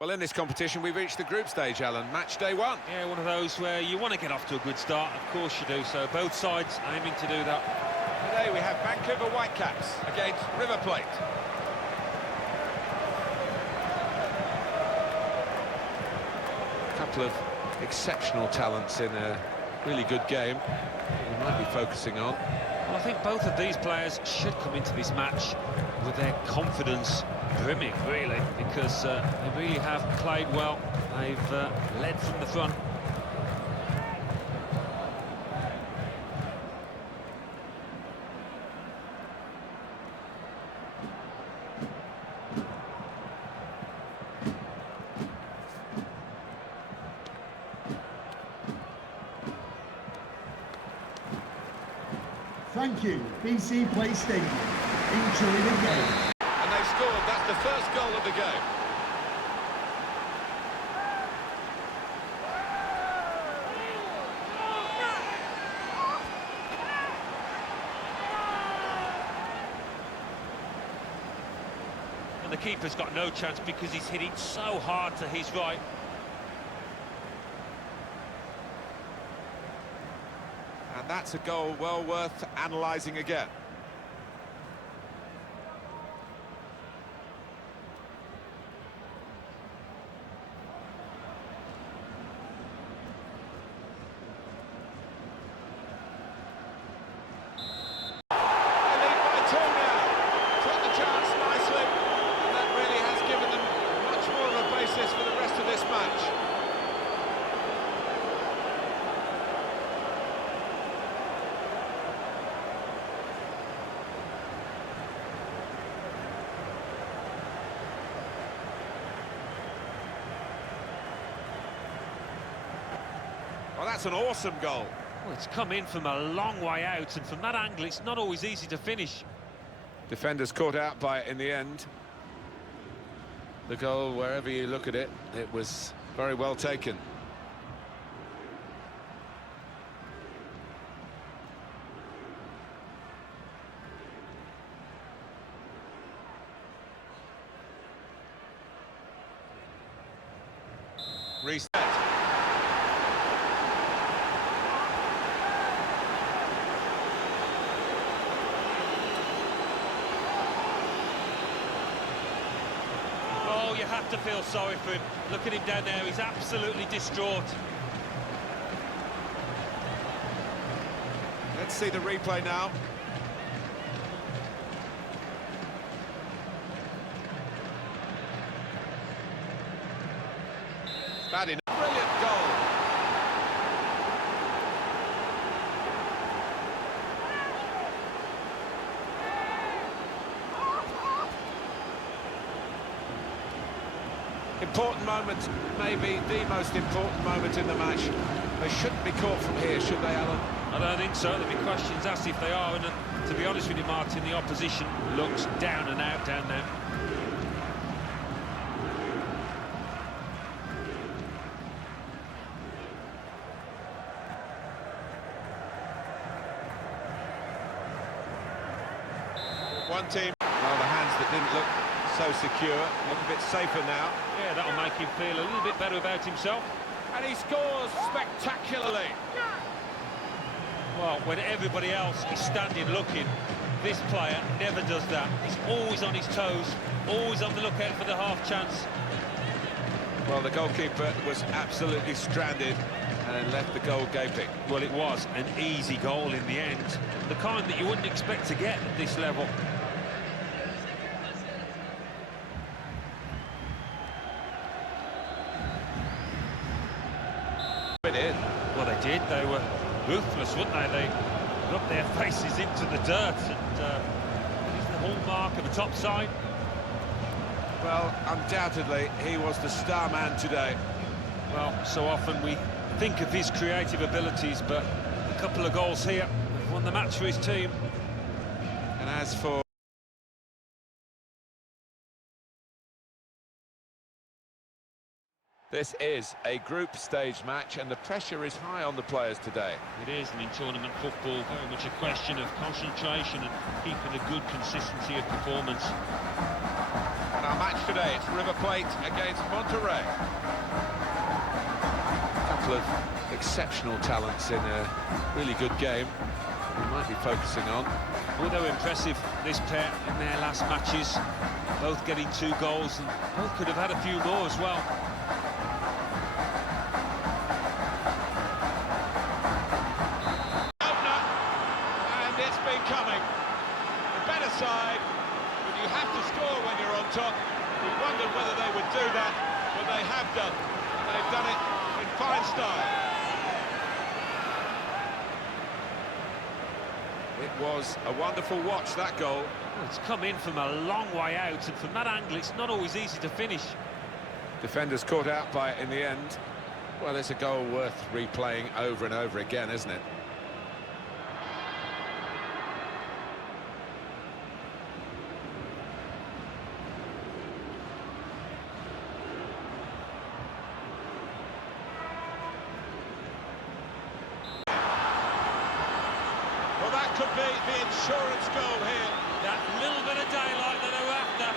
Well, in this competition, we've reached the group stage, Alan. Match day one. Yeah, one of those where you want to get off to a good start. Of course you do. So both sides aiming to do that. Today we have Vancouver Whitecaps against River Plate. A couple of exceptional talents in a really good game we might be focusing on. Well, I think both of these players should come into this match with their confidence brimming, really, because they really have played well. They've led from the front. Thank you, BC Play Stadium. Enjoy the game. And they've scored. That's the first goal of the game. And the keeper's got no chance because he's hit it so hard to his right. And that's a goal well worth analysing again. For the rest of this match. Well, that's an awesome goal. Well, it's come in from a long way out, and from that angle it's not always easy to finish. Defenders caught out by it in the end. The goal, wherever you look at it, it was very well taken. Reset. You have to feel sorry for him. Look at him down there, he's absolutely distraught. Let's see the replay now. Bad enough. Brilliant goal. Important moment, maybe the most important moment in the match. They shouldn't be caught from here, should they, Alan? I don't think so. There'll be questions asked if they are, and to be honest with you, Martin, the opposition looks down and out down now. One team, well, the hands that didn't look so secure, look a bit safer now. Yeah, that'll make him feel a little bit better about himself. And he scores spectacularly. Well, when everybody else is standing looking, this player never does that. He's always on his toes, always on the lookout for the half chance. Well, the goalkeeper was absolutely stranded and left the goal gaping. Well, it was an easy goal in the end, the kind that you wouldn't expect to get at this level. In. Well, they did. They were ruthless, weren't they? They rubbed their faces into the dirt, and it's the hallmark of the top side. Well, undoubtedly, he was the star man today. Well, so often we think of his creative abilities, but a couple of goals here have won the match for his team. And as for this is a group stage match, and the pressure is high on the players today. It is, and in tournament football, very much a question of concentration and keeping a good consistency of performance. And our match today. It's River Plate against Monterrey. A couple of exceptional talents in a really good game we might be focusing on. Oh, they were impressive, this pair, in their last matches. Both getting 2 goals, and both could have had a few more as well. And it's been coming. The better side, but you have to score when you're on top. We wondered whether they would do that, but they have done. They've done it in fine style. It was a wonderful watch, that goal. Well, it's come in from a long way out, and from that angle, it's not always easy to finish. Defenders caught out by it in the end. Well, it's a goal worth replaying over and over again, isn't it? Well, that could be the insurance goal here. That little bit of daylight that they were after.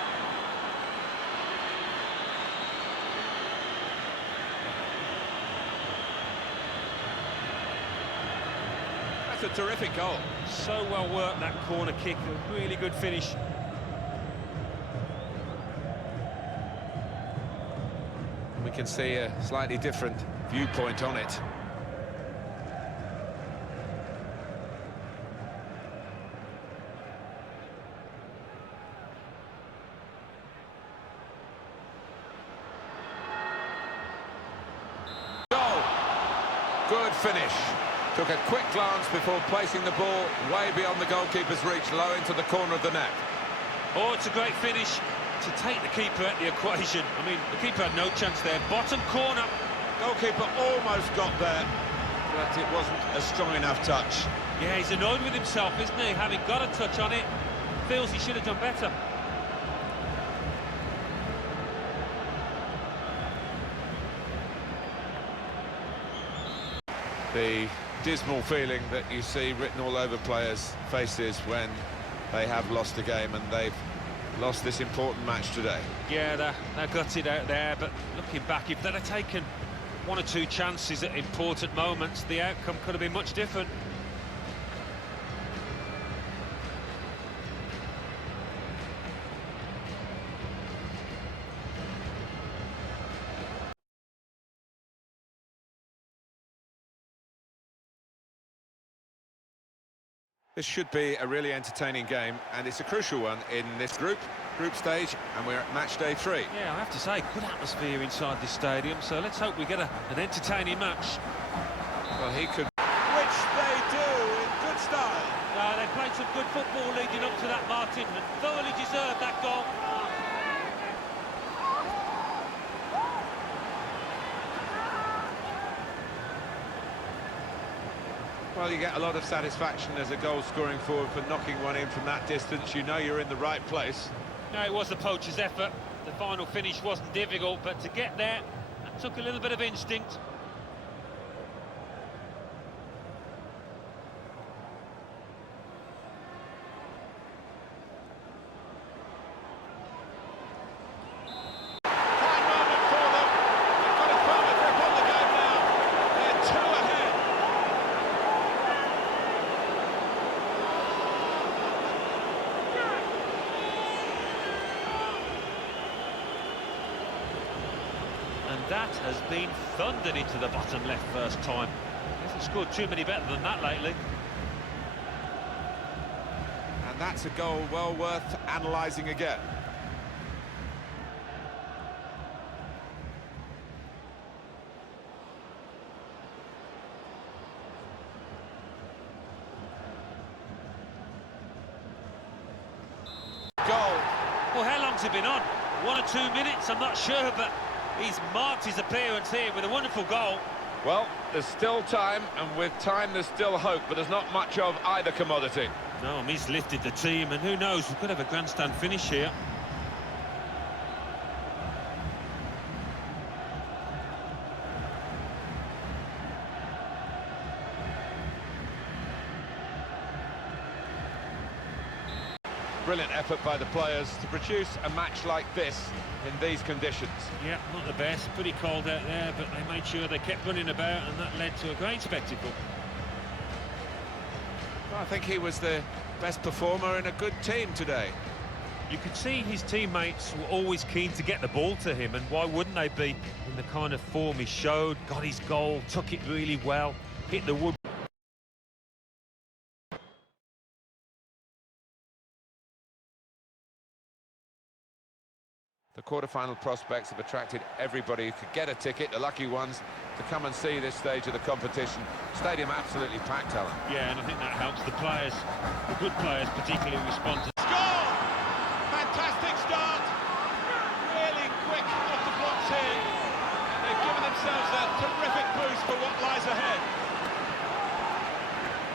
That's a terrific goal. So well worked, that corner kick, a really good finish. We can see a slightly different viewpoint on it. Goal! Good finish. Took a quick glance before placing the ball way beyond the goalkeeper's reach, low into the corner of the net. Oh, it's a great finish to take the keeper at the equation. I mean, the keeper had no chance there. Bottom corner. Goalkeeper almost got there, but it wasn't a strong enough touch. Yeah, he's annoyed with himself, isn't he? Having got a touch on it, feels he should have done better. The dismal feeling that you see written all over players' faces when they have lost a game, and they've lost this important match today. Yeah, they're gutted out there, but looking back, if they'd have taken 1 or 2 chances at important moments, the outcome could have been much different. This should be a really entertaining game, and it's a crucial one in this group stage, and we're at match day 3. Yeah, I have to say, good atmosphere inside this stadium, so let's hope we get an entertaining match. Well, he could... Which they do in good style. They played some good football leading up to that, Martin, and thoroughly deserved that goal. Well, you get a lot of satisfaction as a goal-scoring forward for knocking one in from that distance. You know you're in the right place. No, it was the poacher's effort. The final finish wasn't difficult, but to get there, that took a little bit of instinct. Fine moment for them. They've got a firmer grip on the game now. They're 2 ahead. And that has been thundered into the bottom left first time. Hasn't scored too many better than that lately. And that's a goal well worth analysing again. Goal. Well, how long's it been on? 1 or 2 minutes, I'm not sure, but he's marked his appearance here with a wonderful goal. Well, there's still time, and with time there's still hope, but there's not much of either commodity. No, he's lifted the team, and who knows, we could have a grandstand finish here. brilliant effort by the players to produce a match like this in these conditions. Yeah, not the best, pretty cold out there, but they made sure they kept running about, and that led to a great spectacle. Well, I think he was the best performer in a good team today. You could see his teammates were always keen to get the ball to him, and why wouldn't they be in the kind of form he showed? Got his goal, took it really well, hit the wood. The quarter-final prospects have attracted everybody who could get a ticket, the lucky ones, to come and see this stage of the competition. Stadium absolutely packed, Alan. Yeah, and I think that helps the players, the good players particularly, respond to... Score! Fantastic start! Really quick off the blocks here. And they've given themselves a terrific boost for what lies ahead.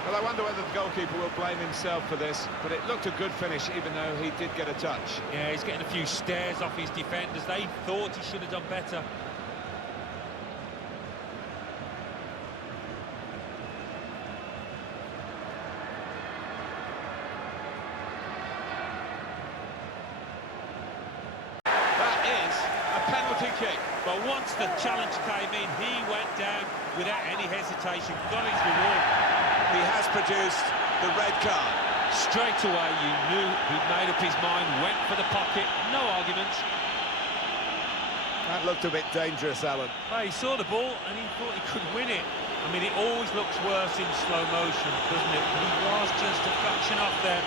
Well, I wonder whether the goalkeeper will blame himself for this, but it looked a good finish, even though he did get a touch. Yeah, he's getting a few stares off his defenders. They thought he should have done better. That is a penalty kick. But once the challenge came in, he went down without any hesitation, got his reward. He has produced the red card. Straight away, you knew he'd made up his mind, went for the pocket, no arguments. That looked a bit dangerous, Alan. Well, he saw the ball and he thought he could win it. I mean, it always looks worse in slow motion, doesn't it? He was just a fraction off there.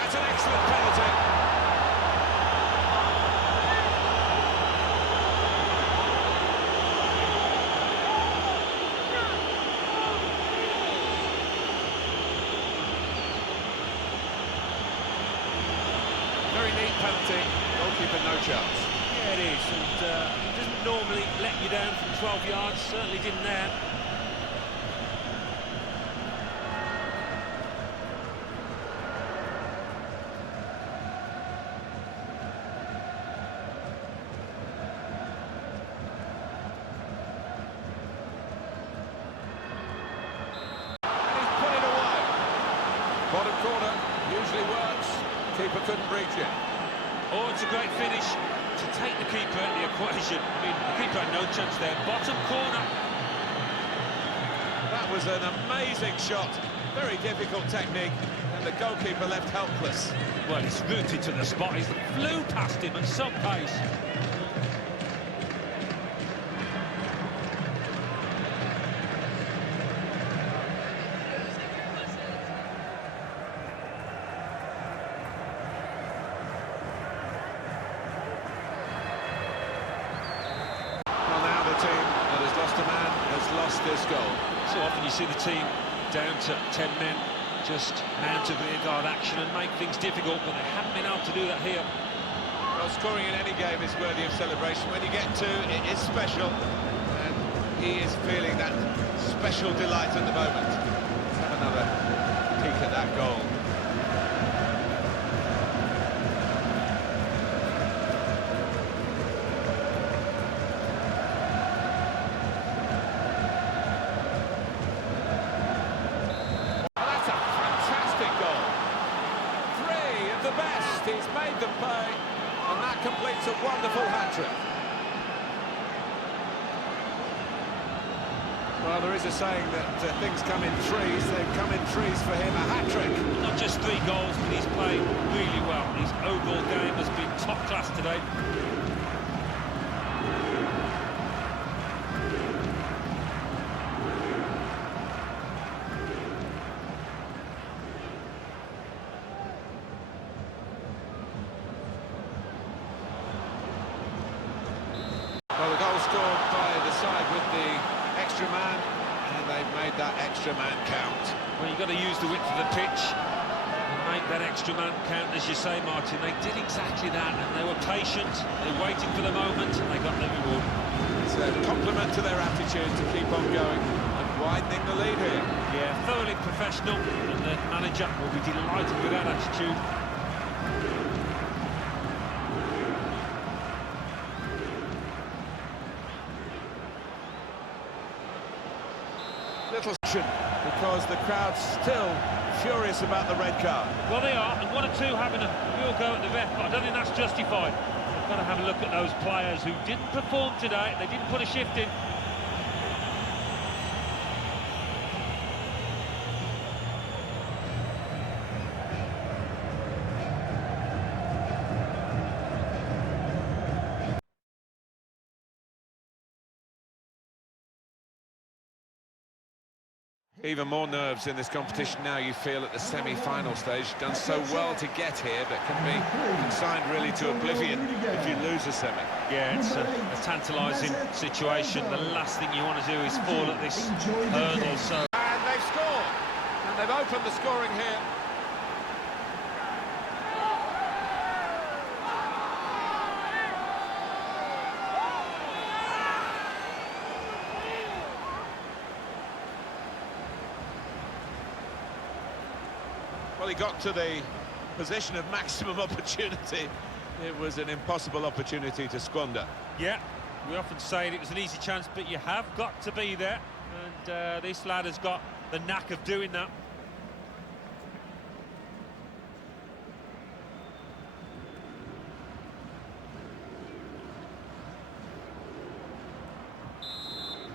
That's an excellent penalty. Very neat penalty. Goalkeeper, no chance. Yeah, it is, and he doesn't normally let you down from 12 yards, certainly didn't there. And he's put it away. Bottom corner, usually works. Keeper couldn't reach it. Oh, it's a great finish to take the keeper out of the equation. I mean, the keeper had no chance there. Bottom corner. That was an amazing shot. Very difficult technique, and the goalkeeper left helpless. Well, he's rooted to the spot. He flew past him at some pace. Well, now the team that has lost a man has lost this goal. So often you see the team down to 10 men, just mount a rearguard action and make things difficult, but they haven't been able to do that here. Well, scoring in any game is worthy of celebration. When you get two, it is special, and he is feeling that special delight at the moment. Let's have another peek at that goal. The best, he's made them pay, and that completes a wonderful hat-trick. Well, there is a saying that things come in threes. They've come in threes for him, a hat-trick. Not just 3 goals, but he's played really well. His overall game has been top class today. Well, the goal scored by the side with the extra man, and they've made that extra man count. Well, you've got to use the width of the pitch and make that extra man count, as you say, Martin. They did exactly that, and they were patient, they waited for the moment, and they got their reward. It's a compliment to their attitude to keep on going and widening the lead here. Yeah, thoroughly professional, and the manager will be delighted with that attitude. Little because the crowd's still furious about the red card. Well, they are, and one or two having a real go at the ref, but I don't think that's justified. They've got to have a look at those players who didn't perform today. They didn't put a shift in. Even more nerves in this competition now, you feel, at the semi-final stage. Done so well to get here, but can be consigned really to oblivion if you lose a semi. Yeah, it's a tantalising situation. The last thing you want to do is fall at this hurdle. So. And they've scored, and they've opened the scoring here. Well, he got to the position of maximum opportunity. It was an impossible opportunity to squander. Yeah, we often say it was an easy chance, but you have got to be there. And this lad has got the knack of doing that.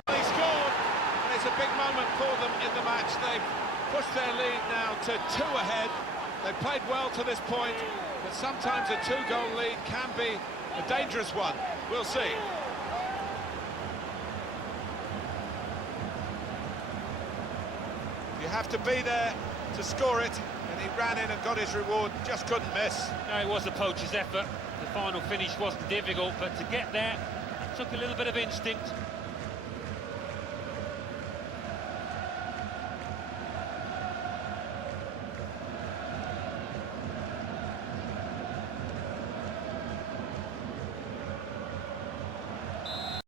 They scored, and it's a big moment for them in the match. They've pushed their lead now to 2 ahead. They've played well to this point, but sometimes a 2-goal lead can be a dangerous one. We'll see. You have to be there to score it, and he ran in and got his reward, just couldn't miss. No, it was a poacher's effort. The final finish wasn't difficult, but to get there, it took a little bit of instinct.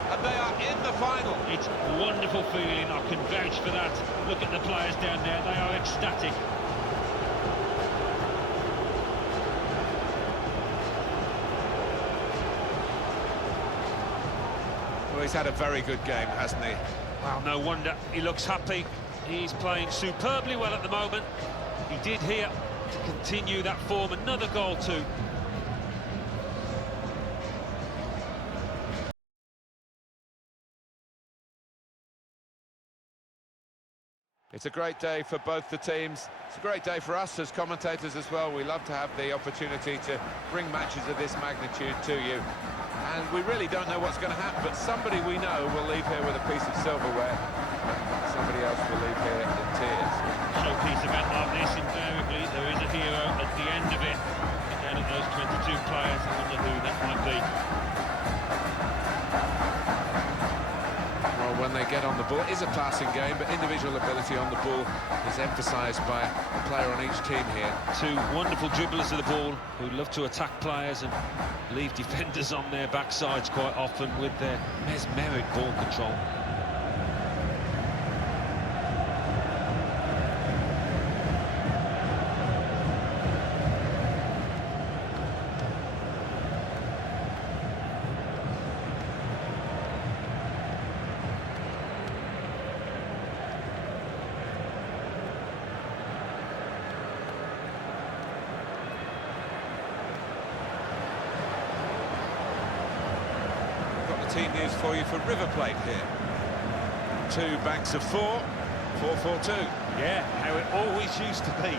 And they are in the final. It's a wonderful feeling, I can vouch for that. Look at the players down there, they are ecstatic. Well, he's had a very good game, hasn't he? Well, no wonder he looks happy. He's playing superbly well at the moment. He did here to continue that form. Another goal too. It's a great day for both the teams. It's a great day for us as commentators as well. We love to have the opportunity to bring matches of this magnitude to you. And we really don't know what's going to happen, but somebody we know will leave here with a piece of silverware. Somebody else will leave here in tears. Showpiece event like this, invariably, there is a hero at the end of it. And then at those 22 players, I wonder who that might be. Well, when they get on the ball, it is a passing game, but individual ability on the ball is emphasised by a player on each team here. Two wonderful dribblers of the ball who love to attack players and leave defenders on their backsides quite often with their mesmeric ball control. Team news for you for River Plate here. 2 banks of 4, 4-4-2. Yeah, how it always used to be.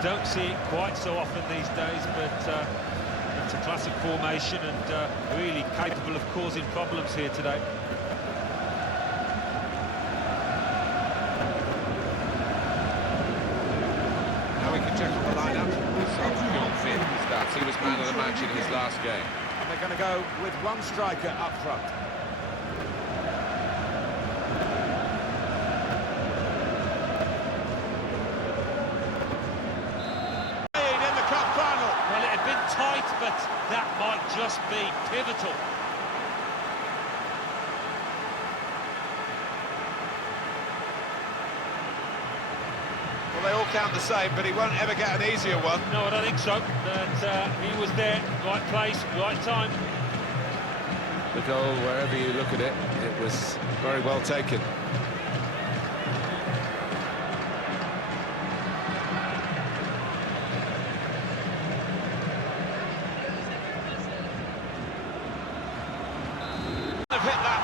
Don't see it quite so often these days, but it's a classic formation and really capable of causing problems here today. Now we can check on the lineup. Starts. He was man of the match in his last game. And they're going to go with one striker up front. In the cup final. Well, it had been tight, but that might just be pivotal. Well, they all count the same, but he won't ever get an easier one. No, I don't think so. But he was there, right place, right time. The goal, wherever you look at it, it was very well taken.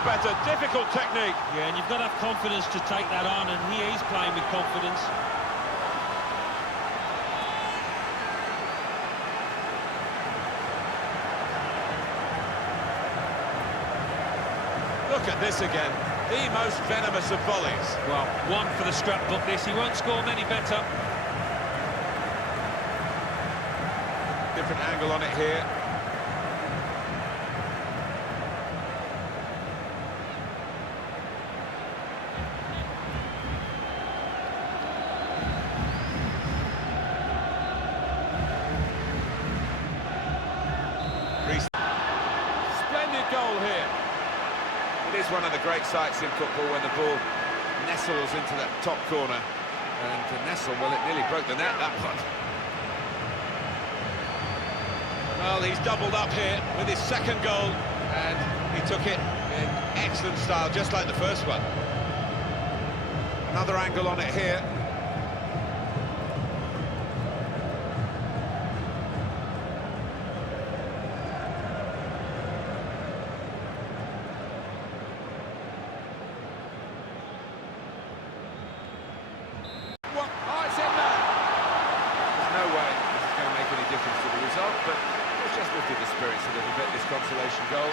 better. Difficult technique. Yeah, and you've got to have confidence to take that on, and he is playing with confidence. Look at this again. The most venomous of volleys. Well, one for the scrapbook this. He won't score many better. Different angle on it here. Splendid goal here. It is one of the great sights in football when the ball nestles into that top corner. And to nestle, well, it nearly broke the net, that one. Well, he's doubled up here with his second goal, and he took it in excellent style, just like the first one. Another angle on it here. What? Oh, it's in there! There's no way this is going to make any difference to the result, but it's just lifted the spirits a little bit, this consolation goal.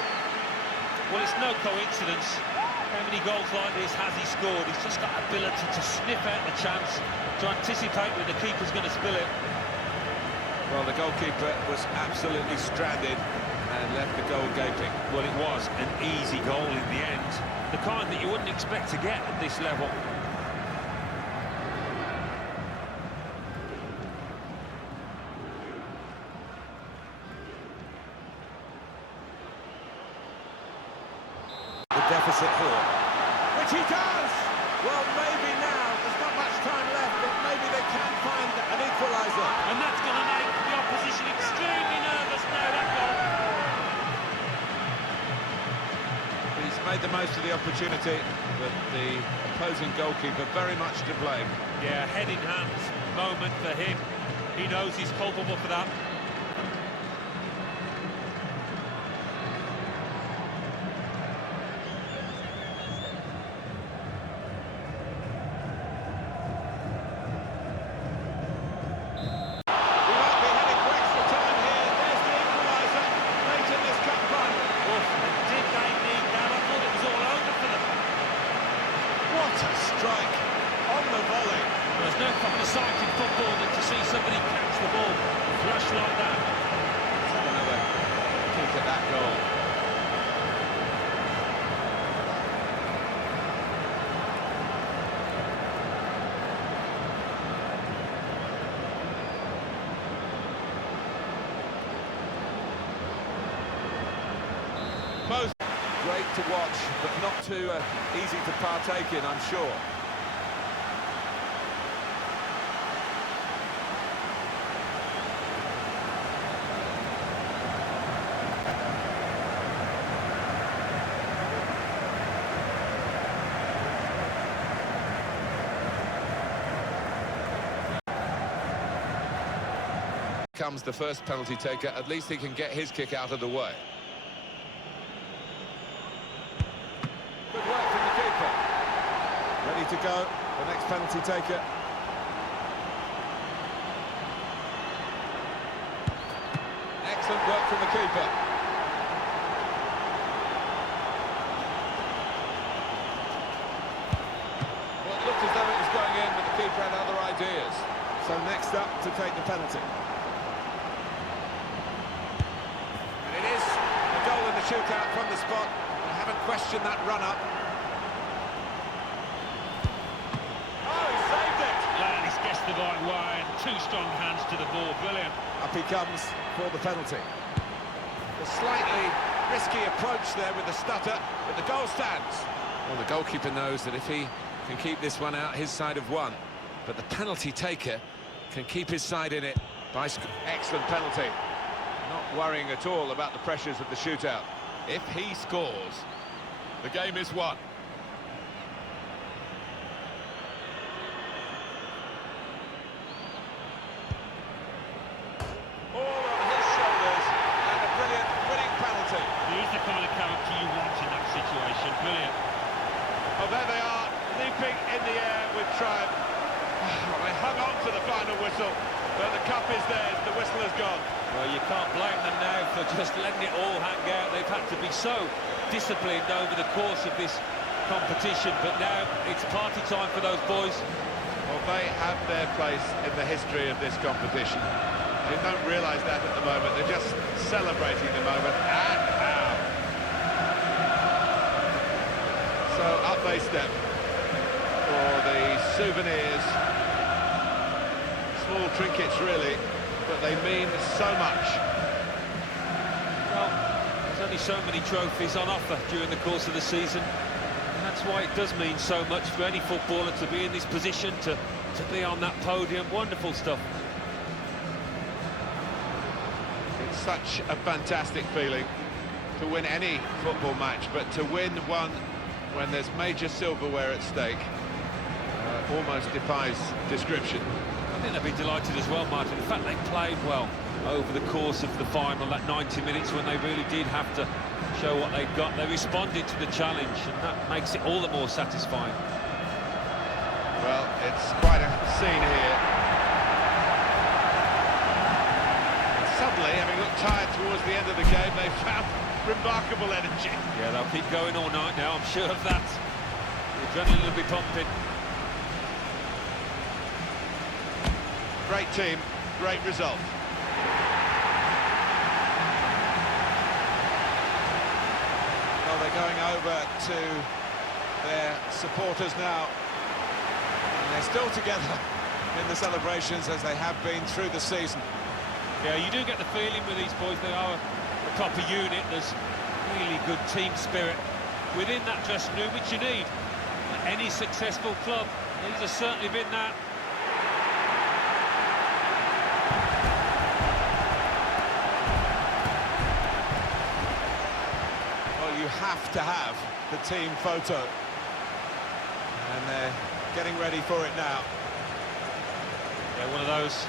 Well, it's no coincidence. How many goals like this has he scored? He's just got ability to sniff out the chance, to anticipate when the keeper's going to spill it. Well, the goalkeeper was absolutely stranded and left the goal gaping. Well, it was an easy goal in the end. The kind that you wouldn't expect to get at this level. The deficit here, which he does! Well, maybe now, there's not much time left, but maybe they can find an equaliser. And that's going to make the opposition extremely nervous now, that goal. He's made the most of the opportunity, but the opposing goalkeeper very much to blame. Yeah, head in hands moment for him. He knows he's culpable for that. Strike on the volley. There's no proper sight in football than to see somebody catch the ball flush like that. Let's have another kick at that goal. Most great to watch, but not too easy to partake in, I'm sure. Comes the first penalty taker, at least he can get his kick out of the way. Good work from the keeper. Ready to go, the next penalty taker. Excellent work from the keeper. Well, it looked as though it was going in, but the keeper had other ideas. So next up to take the penalty. And it is a goal in the shootout from the spot. I haven't questioned that run-up. Oh, he saved it! And he's guessed the right way, and two strong hands to the ball. Brilliant. Up he comes for the penalty. A slightly risky approach there with the stutter, but the goal stands. Well, the goalkeeper knows that if he can keep this one out, his side have won. But the penalty taker can keep his side in it by... Excellent penalty. Not worrying at all about the pressures of the shootout. If he scores, the game is won. All on his shoulders, and a brilliant winning penalty. He's the kind of character you want in that situation. Well, you can't blame them now for just letting it all hang out. They've had to be so disciplined over the course of this competition, but now it's party time for those boys. Well, they have their place in the history of this competition. They don't realise that at the moment. They're just celebrating the moment. And now. So up they step for the souvenirs. Small trinkets, really, but they mean so much. Well, there's only so many trophies on offer during the course of the season. And that's why it does mean so much for any footballer to be in this position, to be on that podium. Wonderful stuff. It's such a fantastic feeling to win any football match, but to win one when there's major silverware at stake almost defies description. I think they'll be delighted as well, Martin. In fact, they played well over the course of the final, that 90 minutes when they really did have to show what they've got. They responded to the challenge, and that makes it all the more satisfying. Well, it's quite a scene here. And suddenly, having looked tired towards the end of the game, they found remarkable energy. Yeah, they'll keep going all night now, I'm sure of that. The adrenaline will be pumping. Great team, great result. Well, they're going over to their supporters now. And they're still together in the celebrations as they have been through the season. Yeah, you do get the feeling with these boys, they are a proper unit. There's really good team spirit within that dressing room, which you need. Any successful club, these have certainly been that. You have to have the team photo, and they're getting ready for it now. Yeah, one of those